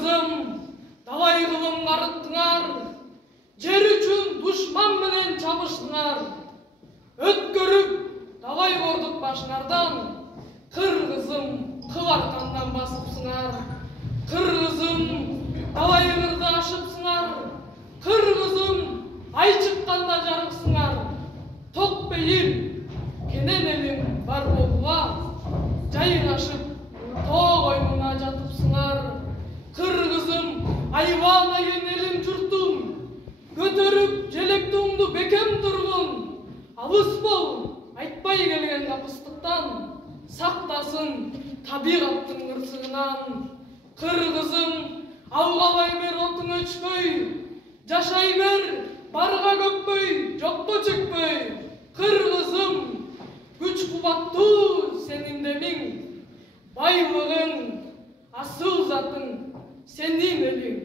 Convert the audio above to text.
кызым, далай кылым карыттыңар, жер үчүн душман менен чабыштыңар. Өткөрүп далай кордук башыңардан, кыргызым кыл аркандан басыпсыңар. Кыргызым далай кырды ашыпсыңар, кыргызым ай чыкканда жарыксыңар. Ток бейил кенен элим бар болуга, жайгашып тоо койнуна жатыпсыңар. Кыргызым айбана элим журтум, көтөрүп желектуңду бекем тургун. Алыс бол айтпай келген капыстыктан, сактасын табигаттын кырсыгынан. Кыргызым алгалай бер отуң өчпөй, жашай бер барга көкпөй, жокко чөкпөй. Кыргызым күч кубаттуу сенин демиң, байлыгың, асыл затың сенин элиң.